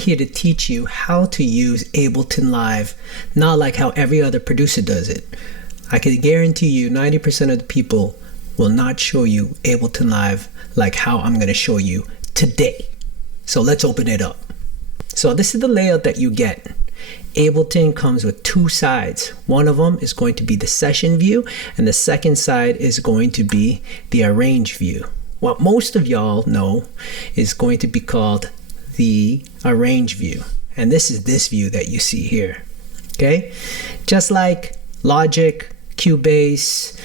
here to teach you how to use Ableton Live, not like how every other producer does it. I can guarantee you 90% of the people will not show you Ableton Live like how I'm going to show you today. So let's open it up. So this is the layout that you get. Ableton comes with two sides. One of them is going to be the session view, and the second side is going to be the arrange view. What most of y'all know is going to be called the arrange view, and this is this view that you see here. Okay, just like Logic, Cubase,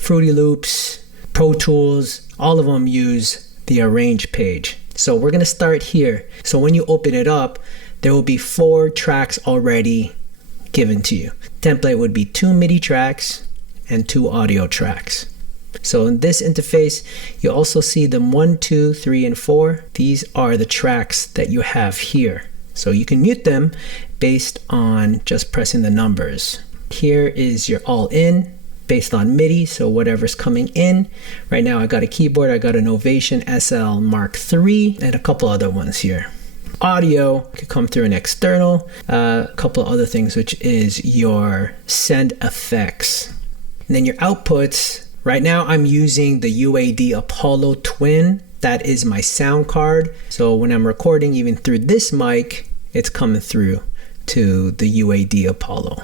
Fruity Loops, Pro Tools, all of them use the arrange page. So we're gonna start here. So when you open it up, there will be 4 tracks already given to you. Template would be 2 MIDI tracks and 2 audio tracks. So in this interface, you also see them 1, 2, 3, and 4. These are the tracks that you have here. So you can mute them based on just pressing the numbers. Here is your all in based on MIDI, so whatever's coming in. Right now I got a keyboard, I got an Ovation SL Mark III, and a couple other ones here. Audio could come through an external, a couple of other things, which is your send effects. And then your outputs, right now I'm using the UAD Apollo Twin. That is my sound card. So when I'm recording even through this mic, it's coming through to the UAD Apollo.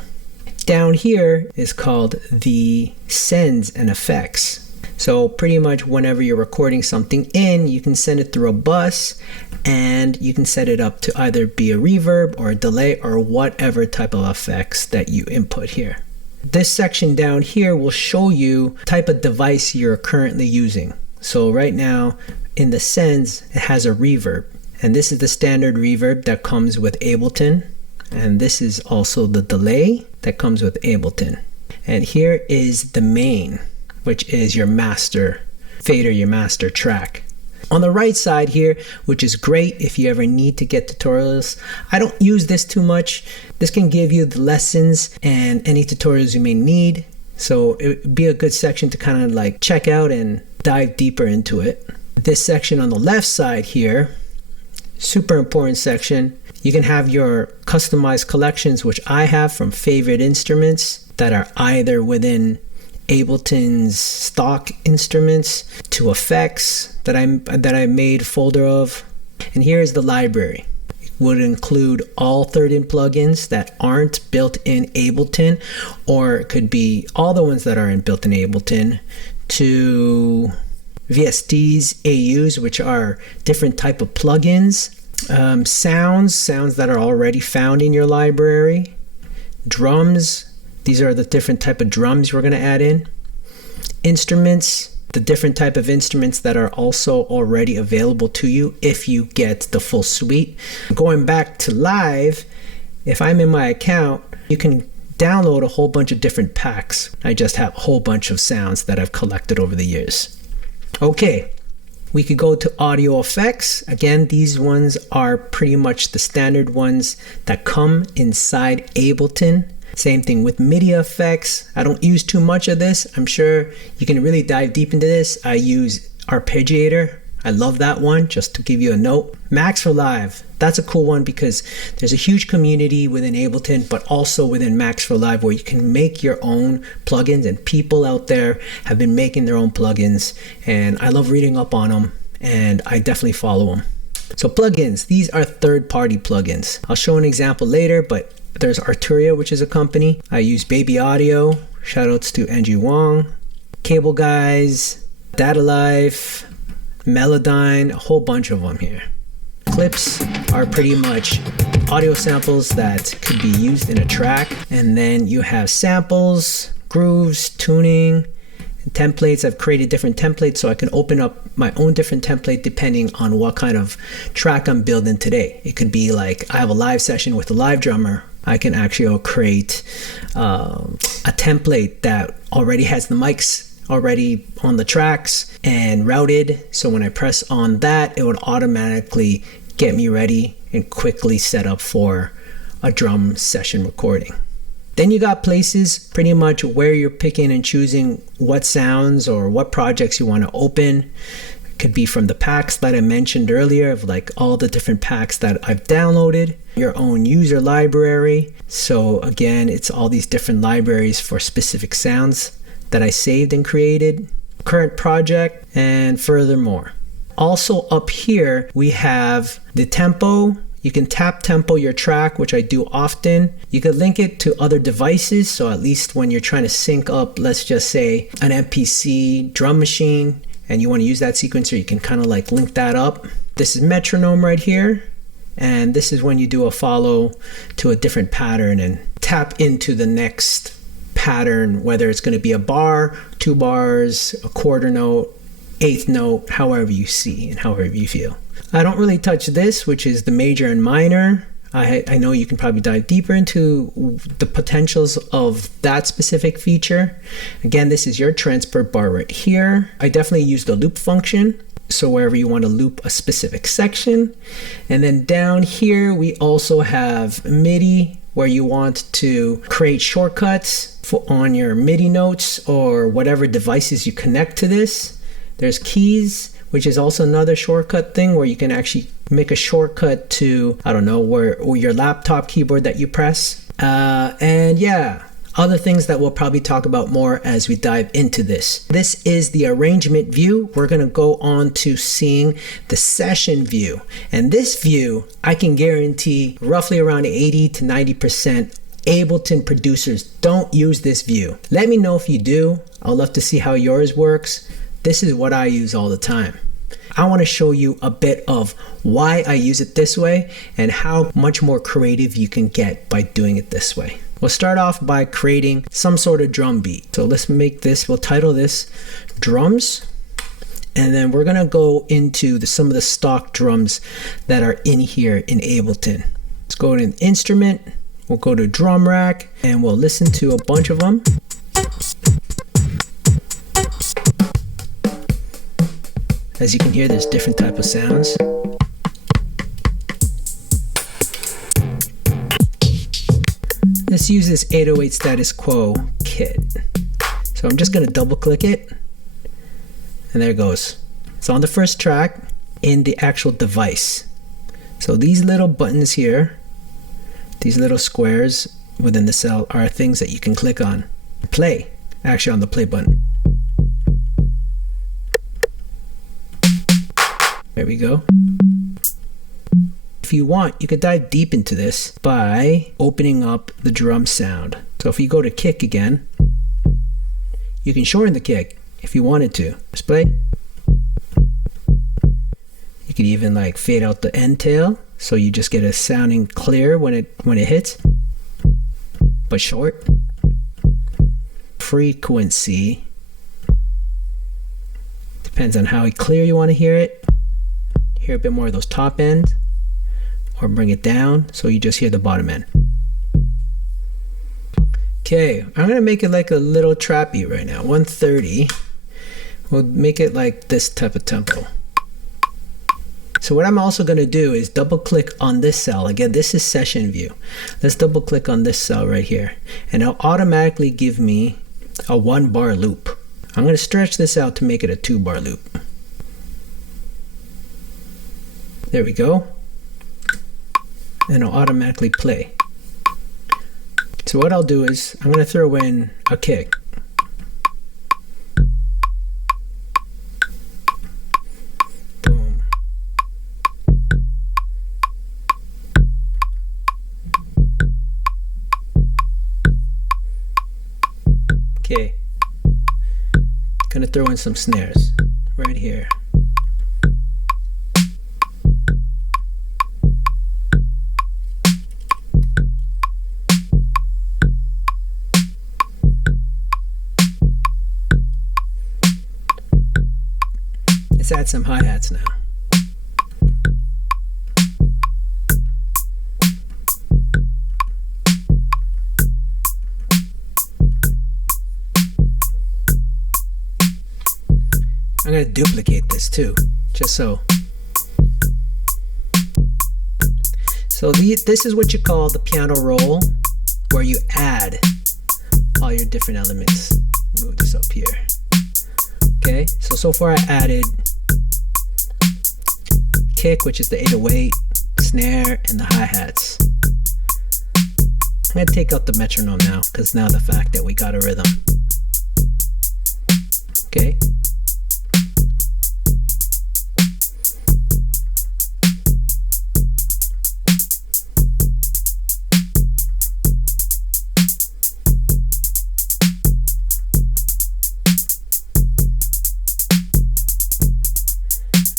Down here is called the sends and effects. So pretty much whenever you're recording something in, you can send it through a bus, and you can set it up to either be a reverb or a delay or whatever type of effects that you input here. This section down here will show you the type of device you're currently using. So right now in the sends, it has a reverb, and this is the standard reverb that comes with Ableton. And this is also the delay that comes with Ableton. And here is the main, which is your master fader, your master track. On the right side here, which is great if you ever need to get tutorials. I don't use this too much. This can give you the lessons and any tutorials you may need. So it would be a good section to kind of like check out and dive deeper into it. This section on the left side here, super important section. You can have your customized collections, which I have from favorite instruments that are either within Ableton's stock instruments to effects that I made a folder of. And here is the library. It would include all third-in plugins that aren't built in Ableton, or it could be all the ones that are built in Ableton, to VSTs, AUs, which are different type of plugins. Sounds that are already found in your library. Drums, these are the different type of drums we're going to add in. Instruments, the different type of instruments that are also already available to you if you get the full suite. Going back to live, if I'm in my account, you can download a whole bunch of different packs. I just have a whole bunch of sounds that I've collected over the years. Okay. We could go to audio effects. Again, these ones are pretty much the standard ones that come inside Ableton. Same thing with MIDI effects. I don't use too much of this. I'm sure you can really dive deep into this. I use Arpeggiator. I love that one, just to give you a note. Max for Live. That's a cool one because there's a huge community within Ableton, but also within Max for Live where you can make your own plugins, and people out there have been making their own plugins, and I love reading up on them, and I definitely follow them. So plugins, these are third-party plugins. I'll show an example later, but there's Arturia, which is a company. I use Baby Audio. Shoutouts to Andrew Wong. Cable Guys, Data Life, Melodyne, a whole bunch of them here. Clips are pretty much audio samples that could be used in a track. And then you have samples, grooves, tuning, and templates. I've created different templates so I can open up my own different template depending on what kind of track I'm building today. It could be like I have a live session with a live drummer. I can actually create a template that already has the mics already on the tracks and routed, so when I press on that, it would automatically get me ready and quickly set up for a drum session recording. Then you got places pretty much where you're picking and choosing what sounds or what projects you want to open. Could be from the packs that I mentioned earlier, of like all the different packs that I've downloaded, your own user library. So again, it's all these different libraries for specific sounds that I saved and created, current project, and furthermore. Also up here, we have the tempo. You can tap tempo your track, which I do often. You could link it to other devices, so at least when you're trying to sync up, let's just say an MPC drum machine, and you want to use that sequencer, you can kind of like link that up. This is metronome right here, and this is when you do a follow to a different pattern and tap into the next pattern, whether it's going to be a bar, 2 bars, a quarter note, eighth note, however you see and however you feel. I don't really touch this, which is the major and minor. I know you can probably dive deeper into the potentials of that specific feature. Again, this is your transport bar right here. I definitely use the loop function, so wherever you want to loop a specific section. And then down here, we also have MIDI, where you want to create shortcuts on your MIDI notes or whatever devices you connect to this. There's keys, which is also another shortcut thing where you can actually make a shortcut to, I don't know, or your laptop keyboard that you press. And yeah, other things that we'll probably talk about more as we dive into this. This is the arrangement view. We're going to go on to seeing the session view. And this view, I can guarantee roughly around 80 to 90% Ableton producers don't use this view. Let me know if you do. I'd love to see how yours works. This is what I use all the time. I want to show you a bit of why I use it this way and how much more creative you can get by doing it this way. We'll start off by creating some sort of drum beat. So let's make this, we'll title this drums. And then we're going to go into some of the stock drums that are in here in Ableton. Let's go to an instrument. We'll go to drum rack and we'll listen to a bunch of them. As you can hear, there's different type of sounds. Let's use this 808 Status Quo kit. So I'm just going to double click it, and there it goes. It's on the first track in the actual device. So these little buttons here, these little squares within the cell, are things that you can click on. Play, actually on the play button. There we go. If you want, you could dive deep into this by opening up the drum sound. So if you go to kick again, you can shorten the kick if you wanted to. Let's play. You could even like fade out the end tail, so you just get a sounding clear when it hits, but short. Frequency depends on how clear you want to hear it. Hear a bit more of those top ends, or bring it down so you just hear the bottom end. Okay, I'm gonna make it like a little trap beat right now, 130. We'll make it like this type of tempo. So what I'm also gonna do is double click on this cell. Again, this is session view. Let's double click on this cell right here, and it'll automatically give me a 1 bar loop. I'm gonna stretch this out to make it a 2 bar loop. There we go. And it'll automatically play. So what I'll do is I'm going to throw in a kick. Boom. Okay. Going to throw in some snares right here. Let's add some hi-hats now. I'm going to duplicate this too, just so. So this is what you call the piano roll, where you add all your different elements. Move this up here. Okay, so far I added kick, which is the 808, snare, and the hi-hats. I'm going to take out the metronome now, because now the fact that we got a rhythm. Okay.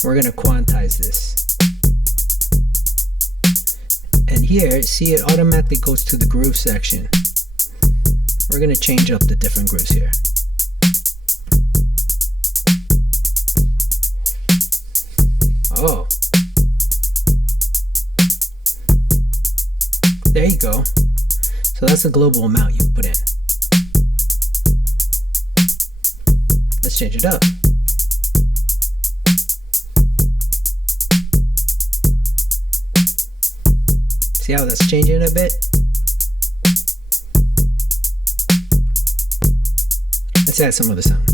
We're going to quantize this. And here, see, it automatically goes to the groove section. We're going to change up the different grooves here. Oh. There you go. So that's the global amount you put in. Let's change it up. See how that's changing a bit? Let's add some other sound.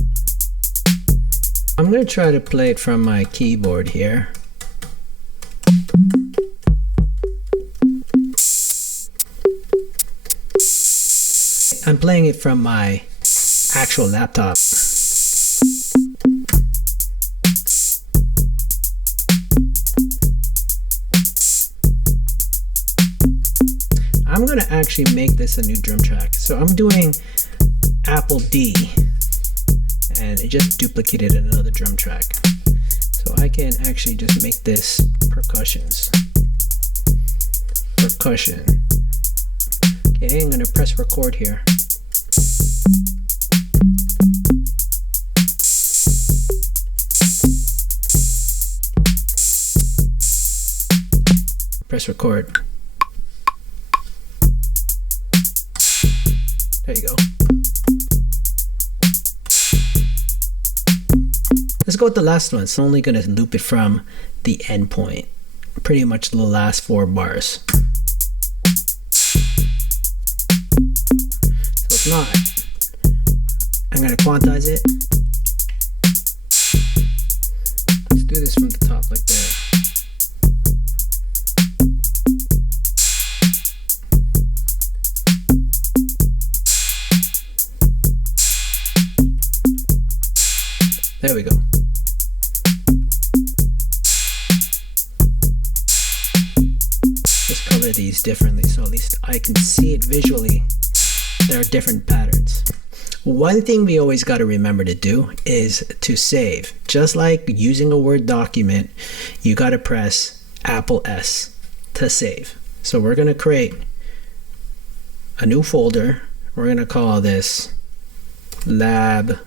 I'm going to try to play it from my keyboard here. I'm playing it from my actual laptop. I'm going to actually make this a new drum track. So I'm doing Apple D, and it just duplicated another drum track. So I can actually just make this percussions. Percussion. Okay, I'm going to press record here. Press record. There you go. Let's go with the last one. So I'm only going to loop it from the end point. Pretty much the last 4 bars. So if not, I'm going to quantize it. Let's do this from the top like that. There we go. Just color these differently so at least I can see it visually. There are different patterns. One thing we always got to remember to do is to save. Just like using a Word document, you got to press Apple S to save. So we're going to create a new folder. We're going to call this Lab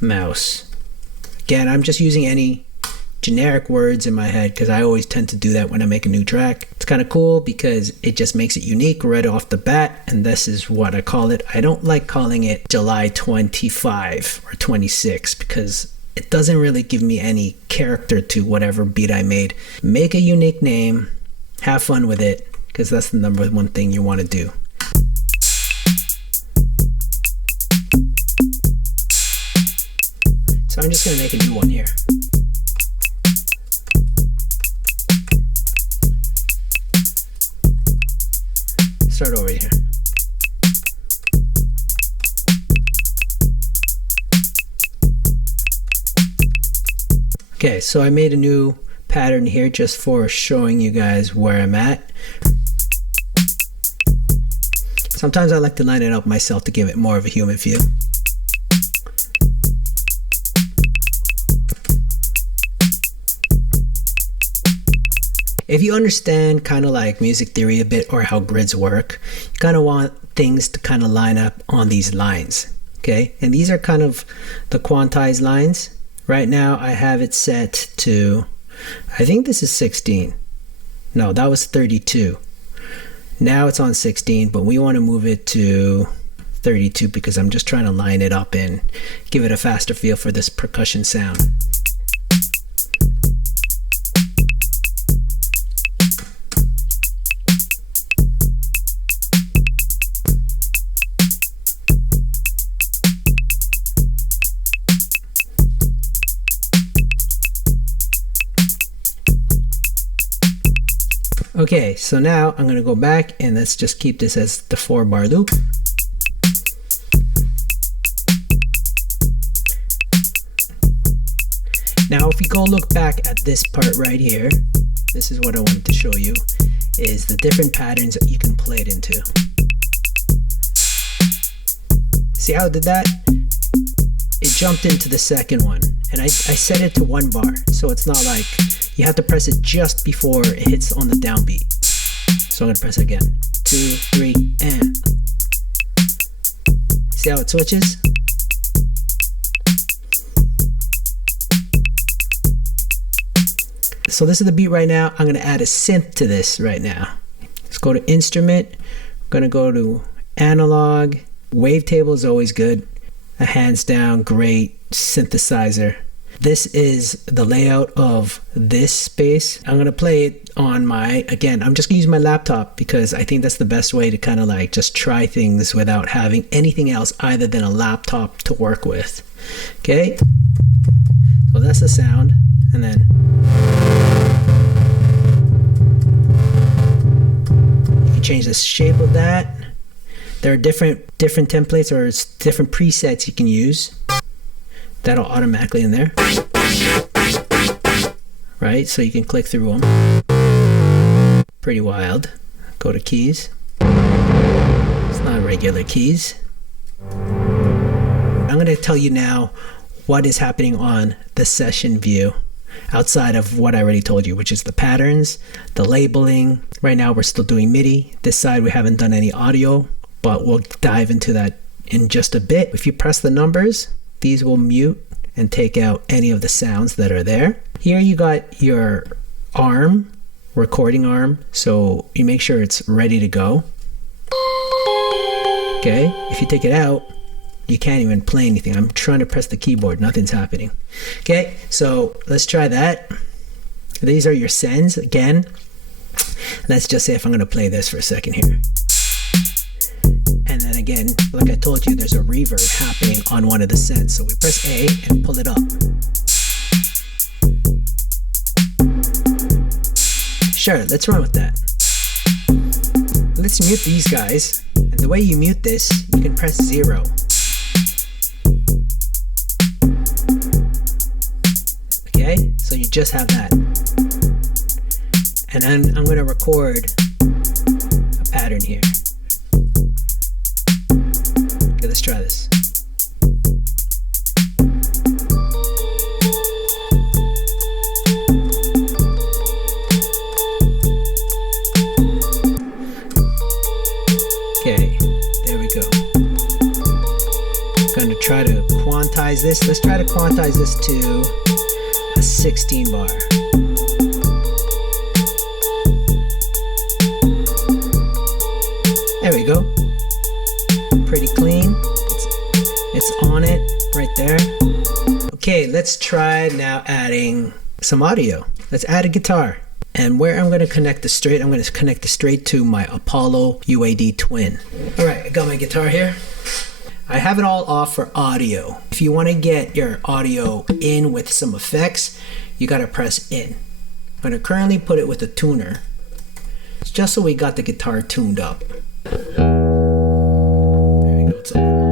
Mouse. Again, I'm just using any generic words in my head because I always tend to do that when I make a new track. It's kind of cool because it just makes it unique right off the bat, and this is what I call it. I don't like calling it July 25 or 26 because it doesn't really give me any character to whatever beat I made. Make a unique name, have fun with it, because that's the number one thing you want to do. So I'm just going to make a new one here. Start over here. Okay, so I made a new pattern here just for showing you guys where I'm at. Sometimes I like to line it up myself to give it more of a human feel. If you understand kind of like music theory a bit or how grids work, you kind of want things to kind of line up on these lines, okay? And these are kind of the quantized lines. Right now I have it set to, I think this is 16. No, that was 32. Now it's on 16, but we want to move it to 32 because I'm just trying to line it up and give it a faster feel for this percussion sound. Okay, so now I'm gonna go back and let's just keep this as the 4-bar loop. Now if we go look back at this part right here, this is what I wanted to show you, is the different patterns that you can play it into. See how I did that? It jumped into the second one, and I set it to 1 bar, so it's not like you have to press it just before it hits on the downbeat. So I'm gonna press it again. 2, 3, and. See how it switches? So this is the beat right now. I'm gonna add a synth to this right now. Let's go to instrument. I'm gonna go to analog. Wavetable is always good. A hands down great synthesizer. This is the layout of this space. I'm gonna play it on my, again, I'm just gonna use my laptop because I think that's the best way to kind of like just try things without having anything else other than a laptop to work with. Okay, so that's the sound, and then you can change the shape of that. There are different templates or different presets you can use. That'll automatically in there, right? So you can click through them. Pretty wild. Go to keys. It's not regular keys. I'm going to tell you now what is happening on the session view outside of what I already told you, which is the patterns, the labeling. Right now we're still doing MIDI. This side we haven't done any audio, but we'll dive into that in just a bit. If you press the numbers, these will mute and take out any of the sounds that are there. Here you got your arm, recording arm, so you make sure it's ready to go. Okay, if you take it out, you can't even play anything. I'm trying to press the keyboard, nothing's happening. Okay, so let's try that. These are your sends again. Let's just say if I'm gonna play this for a second here. And then again, like I told you, there's a reverb happening on one of the sends. So we press A and pull it up. Sure, let's run with that. Let's mute these guys. And the way you mute this, you can press 0. Okay, so you just have that. And then I'm gonna record a pattern here. Okay, let's try this. Okay, there we go. Gonna try to quantize this. Let's try to quantize this to a 16 bar. There we go. Pretty clean. It's on it right there. Okay, let's try now adding some audio. Let's add a guitar. And where I'm going to connect the straight, I'm going to connect the straight to my Apollo UAD Twin. All right, I got my guitar here. I have it all off for audio. If you want to get your audio in with some effects, you got to press in. I'm going to currently put it with a tuner. It's just so we got the guitar tuned up. There we go, it's all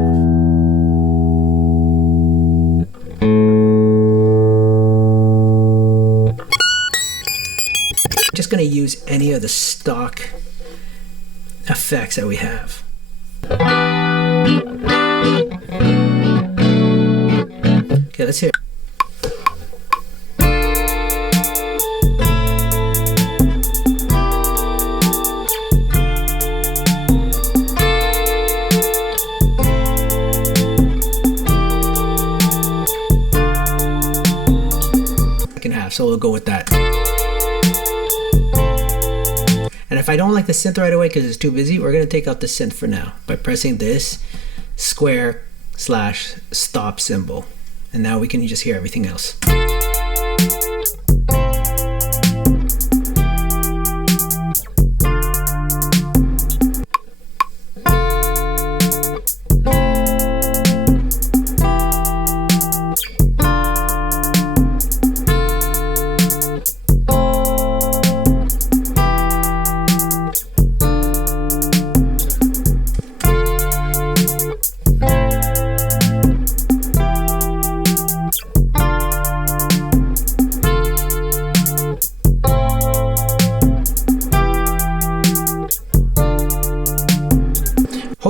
just going to use any of the stock effects that we have. Okay, let's hear it. So we'll go with that. And if I don't like the synth right away because it's too busy, we're going to take out the synth for now by pressing this square/stop symbol. And now we can just hear everything else.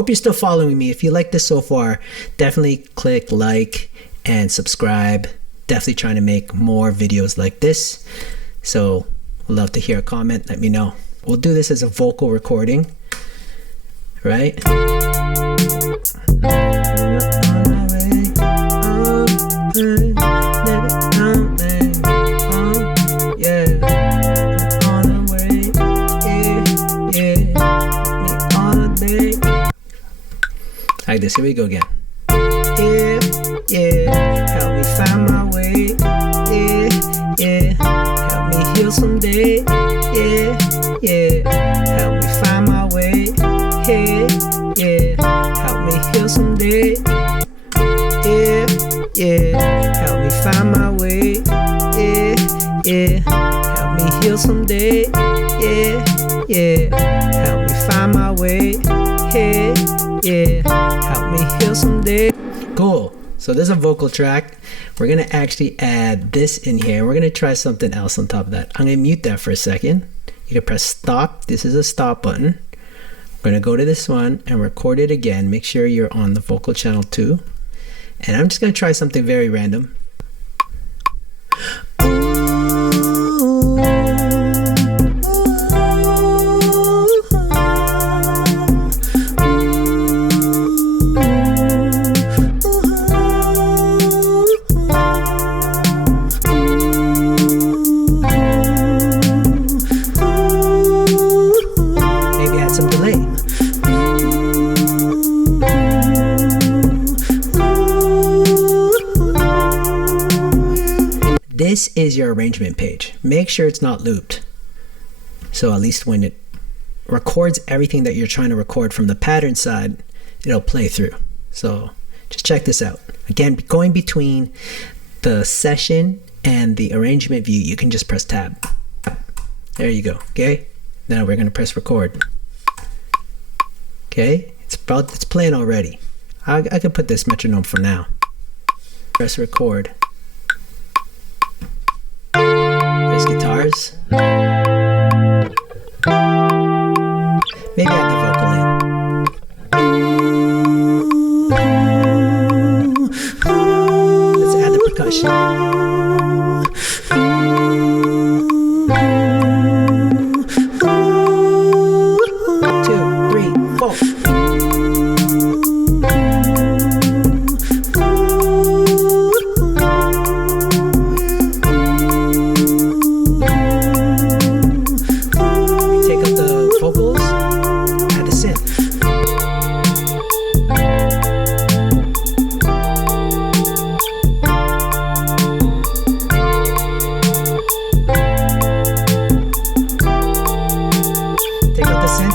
hope you're still following me. If you like this so far, definitely click like and subscribe. Definitely trying to make more videos like this. So I'd love to hear a comment. Let me know. We'll do this as a vocal recording, right? Like this, here we go again. Yeah, yeah, help me find my way. Yeah, yeah, help me heal someday. Yeah, yeah, help me find my way. Yeah, yeah, help me heal someday. Yeah, yeah, help me find my way. Yeah, yeah, help me heal someday. Yeah, yeah, help me find my way. Yeah, yeah, help me heal someday. Cool. So there's a vocal track. We're gonna actually add this in here. We're gonna try something else on top of that. I'm gonna mute that for a second. You can press stop. This is a stop button. We're gonna go to this one and record it again. Make sure you're on the vocal channel 2. And I'm just gonna try something very random. This is your arrangement page. Make sure it's not looped. So at least when it records everything that you're trying to record from the pattern side, it'll play through. So just check this out. Again, going between the session and the arrangement view, you can just press tab. There you go. Okay. Now we're going to press record. Okay. It's playing already. I could put this metronome for now. Press record. There's guitars. Maybe add the vocal in. Let's add the percussion. 2, 3, 4.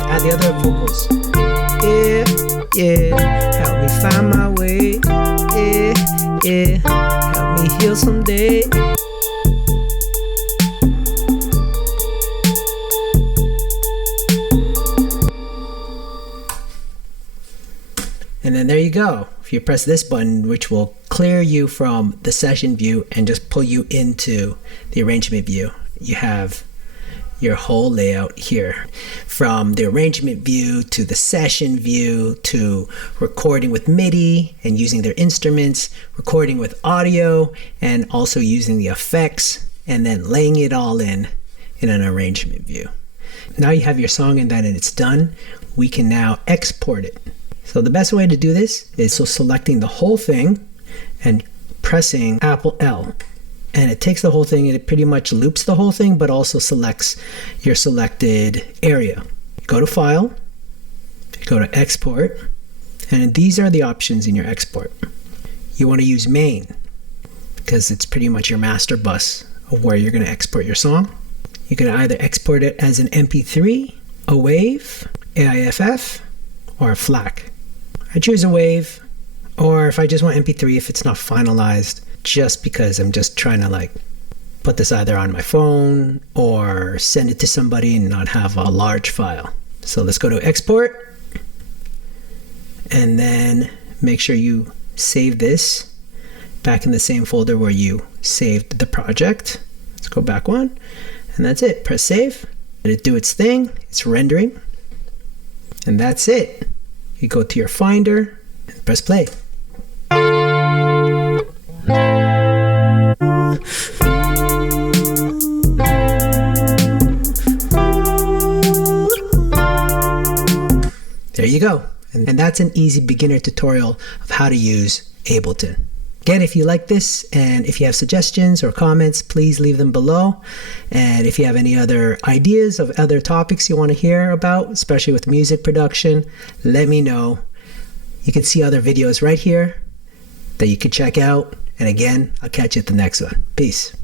Add the other vocals. Yeah, yeah, help me find my way. Yeah, yeah, help me heal someday. And then there you go. If you press this button, which will clear you from the session view and just pull you into the arrangement view, you have your whole layout here, from the arrangement view to the session view to recording with MIDI and using their instruments, recording with audio, and also using the effects, and then laying it all in an arrangement view. Now you have your song and then it's done. We can now export it. So the best way to do this is selecting the whole thing and pressing Apple L. And it takes the whole thing and it pretty much loops the whole thing, but also selects your selected area. Go to File, go to Export, and these are the options in your export. You want to use main because it's pretty much your master bus of where you're going to export your song. You can either export it as an MP3, a WAV, AIFF, or a FLAC. I choose a WAV, or if I just want MP3 if it's not finalized, just because I'm just trying to put this either on my phone or send it to somebody and not have a large file. So let's go to export and then make sure you save this back in the same folder where you saved the project. Let's go back one and that's it. Press save. Let it do its thing. It's rendering and that's it. you go to your Finder and press play. There you go. And that's an easy beginner tutorial of how to use Ableton. Again, if you like this and if you have suggestions or comments, please leave them below. And if you have any other ideas of other topics you want to hear about, especially with music production, let me know. You can see other videos right here that you can check out. And again, I'll catch you at the next one. Peace.